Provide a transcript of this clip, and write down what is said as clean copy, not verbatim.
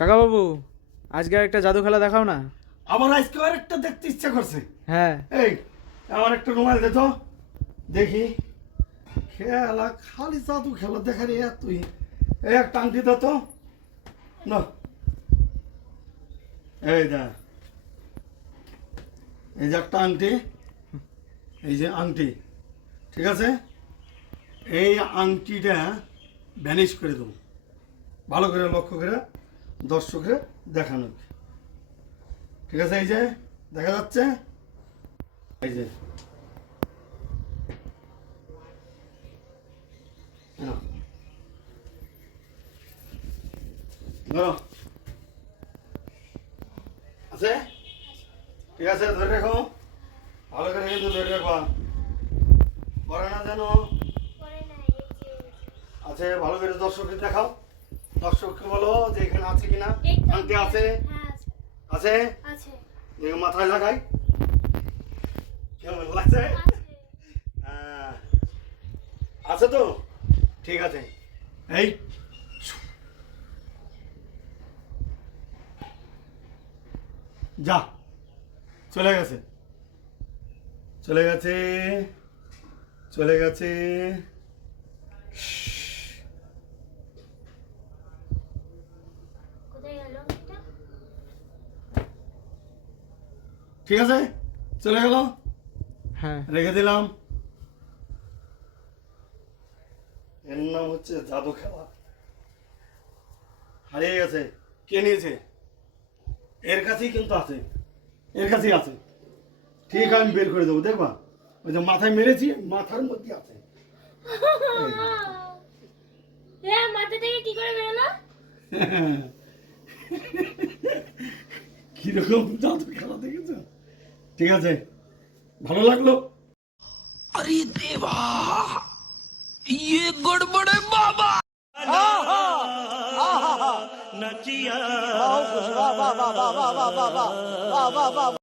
কাকা বাবু, আজকে একটা জাদু খেলা দেখাও না। আমার আজকে আর একটা দেখতে ইচ্ছা করছে। হ্যাঁ। এই আমার একটা রুমাল দে তো দেখি। খেলা খালি জাদু খেলা দেখার তুই এই একটা আংটি দে তো না। এই দা, এই যে একটা আংটি, এই যে আংটি, ঠিক আছে? এই আংটিটা ভ্যানিশ করে দেবো, ভালো করে লক্ষ্য করে দর্শকরা দেখানো, ঠিক আছে? এই যে দেখা যাচ্ছে, এই যে ধরো, আছে? ঠিক আছে, ধরে রাখো, ভালো করে কিন্তু ধরে রাখো, পরে না যেন। আছে, ভালো করে দর্শককে দেখাও, দর্শককে বলো যে এখানে আছে কিনা। আংটি আছে? আছে। দেখো মাথায় লাগাই, কেমন লাগছে? হ্যাঁ, আছে তো, ঠিক আছে। এই যা, চলে গেছে, চলে গেছে, চলে গেছে। ঠিক আছে, চলে গেল। হ্যাঁ, রেখে দিলাম। এর নাম হচ্ছে জাদু খেলা। হারিয়ে গেছে, কে নিয়েছে? এর কাছেই কিন্তু আছে, এর কাছেই আছে। ঠিক, আমি বের করে দেবো, দেখবা? ওই যে মাথায় মেরেছি, মাথার মধ্যে আছে। মাথা থেকে কি করে বেরোলো? কিরকম জাদু খেলা দেখেছো? ঠিক আছে, ভালো লাগলো। अरे देवा ये गड़बड़ है बाबा। नचिया